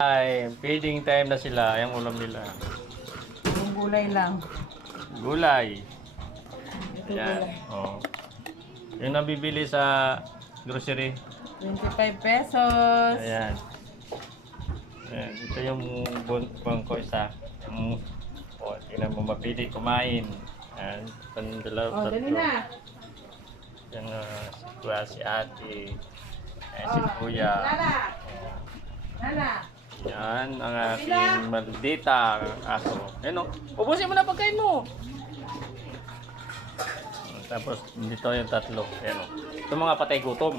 Ay, feeding time na sila. Yung ulam nila. Yung gulay lang. Gulay. Ito Yan. gulay. Oh. Yung nabibili sa grocery. 25 pesos. Ayan. Ayan. Ito yung buong ko isa. O, tingnan mo mapili kumain. Ayan. Pandalaw, Dali na. Yung si ate. Ayan, si kuya. Lala. Lala. Yan ang aking maldita aso. Ayan o. Ubusin mo na pagkain mo. Tapos dito yung tatlo. Ayan o. Ito mga patay gutom.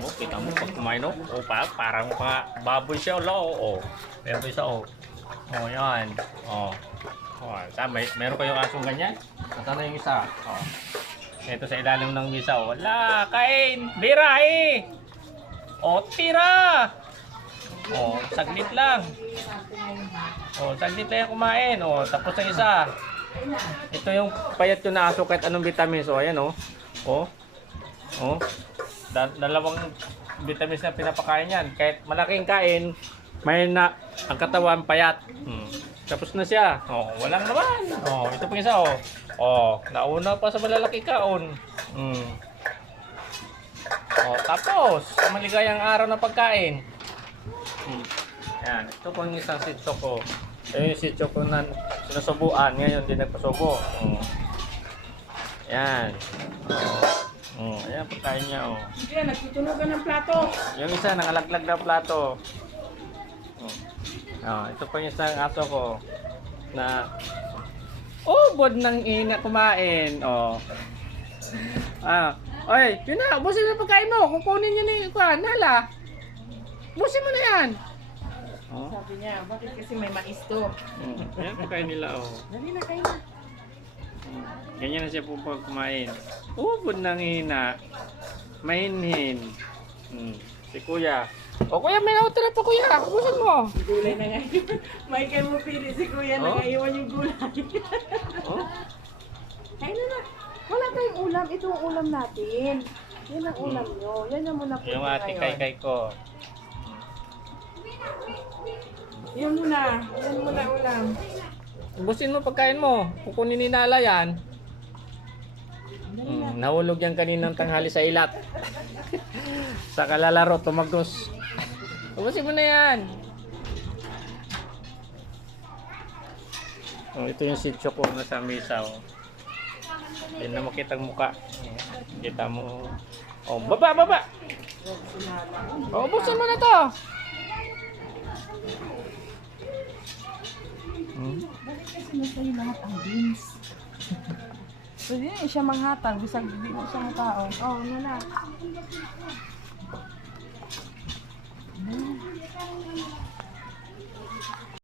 O, kita mo pag kumain o. O, parang mga baboy siya. O. Meron isa o. O, yan. O. O, meron kayong asong ganyan? Nasaan na yung isa? O. Ito sa ilalim ng misa o. Wala, kain. Bira eh. O, tira. Oh, saglit lang. Oh, saglit lang kumain. Oh, tapos ang isa. Ito yung payat ko na aso kahit anong vitamins. Oh, ayan oh. Oh. Oh. Dalawang vitamins na pinapakain yan. Kahit malaking kain, may na ang katawan payat. Tapos na siya. Oh, walang naman. Oh, ito pang isa oh. Oh, nauna pa sa malalaki kaon. Oh, tapos, maligayang araw na pagkain. Yan, ito po yung isang sitso ko. Ito yung sitso ko na sinusubuan. Ngayon, hindi nagpasubo. Yan. Ayan, pagkain niya. Yan, nagtutunugan ng plato. Yung isa, nangalaglag na plato. Ito po yung isang aso ko na bod nang ina kumain. Oy, yun na, busin mo pagkain mo. Kukunin niyo na yung nala. Busin mo na yan. Sabi niya, bakit kasi may mais to? Ayan, pagkain nila Dali na, kain na. Ganyan na siya po pag kumain. Ubod nang hina. Mainhin. Si kuya. O kuya, may nautira pa kuya. Kubusin mo. Gulay na nga. Michael mo pili si kuya na naiwan yung gulay. Kain na. Wala tayong ulam. Ito ang ulam natin. Yan ang ulam nyo. Yan ang muna po Yung ate kay ko. Yan muna. Yan muna ulam. Ubusin mo pagkain mo. Kukunin ni Nala yan. Nahulog yan kaninang tanghali sa ilat. Sa kalalaro, tumagos. Ubusin mo na yan. Ito yung sityo ko na sa misa. Hindi na makita ang muka. Kita mo. Baba! Ubusin mo na to. Bakit kasi nasa yung lahat ang beans? Pwede na siya manghatag. Bisag di mo sa tao. Nana.